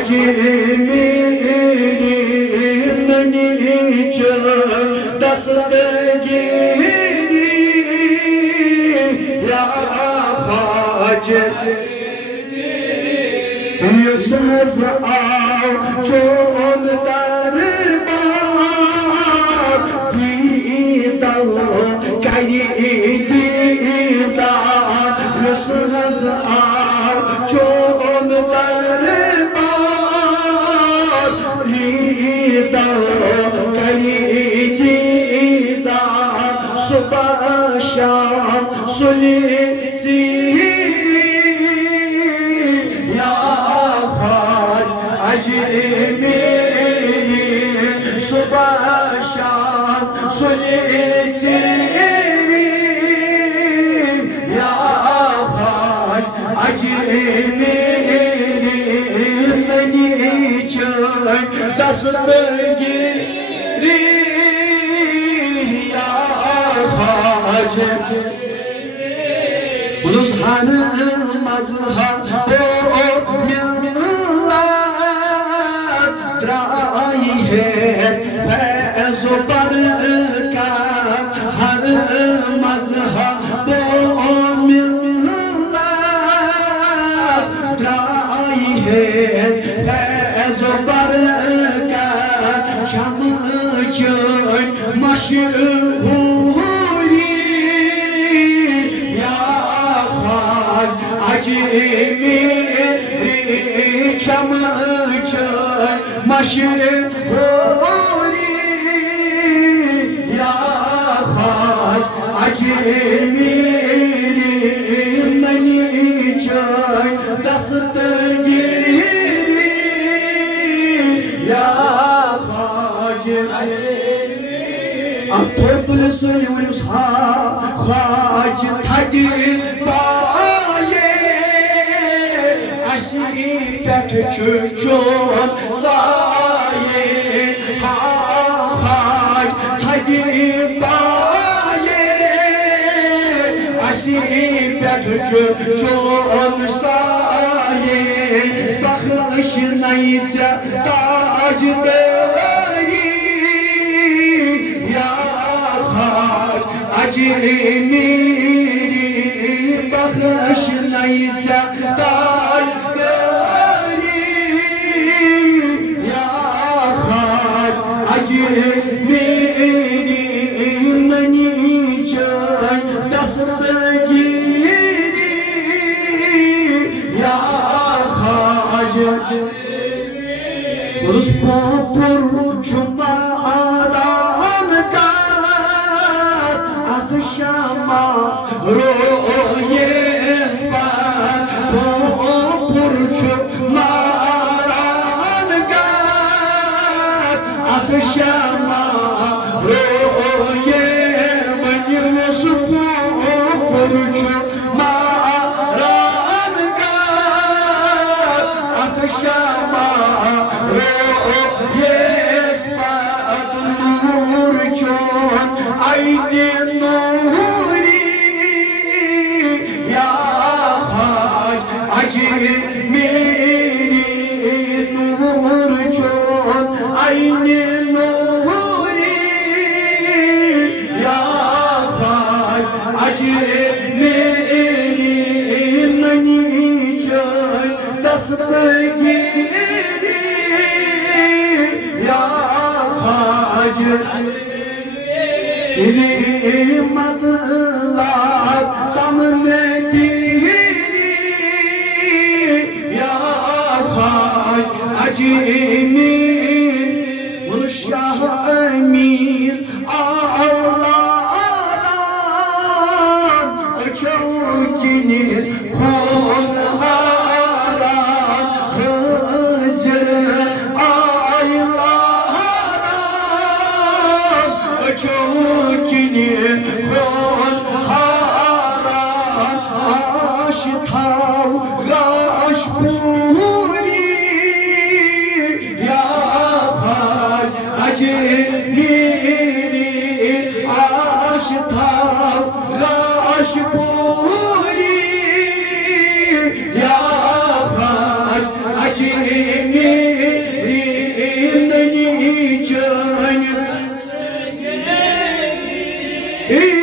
अजमेरी नीच दस्तगीरी या ख्वाजा युस आओ चोन दरबार दीदा कई दीदार युस आओ चोन दरबार दीदा कई दीदार सुबह शाम सुली अजमेरी सुबह शाम सुनी तेरी या ख्वाजा अजमेरी नीच दस्तगीरी या ख्वाजा बुलुस हर मज़हब त्राई है फैज़ बरकत हर मज़हब मिल्लत त्राई है फैज़ बरकत शमच मशहूरी या ख्वाजा अजमेरी शमच मशहूरी या ख्वाजा अजमेरी नीच दस्तगीरी या ख्वाजा अब्दुल सुयूस ख्वाजा ठगी पाए असी पेट चोन साये ख्वाजा ठगी पाए असी पेट चोन साये बख्श नहीं ताज या ख्वाजा अजमेरी बख्श नहीं ताज या ख्वाजा अजमेरी नीच दस्तगीरी या ख्वाजा पुर जुमा आराम का अब शमा रोए पुर जुमा आराम का अब शमा रोए वन्यस पुर जुमा आराम का अब शमा अजमेरी नूर चोन आईने नूरी या ख्वाजा अजमेरी नीच दस्तगीरी या ख्वाजा मतलब तम में अजमेर शाह अमीर औलाद चौकिने खून हारा हज़र आयला चौकिने खून हारा आश थाव गाश अजमेरी आश था गाश पूरी إيه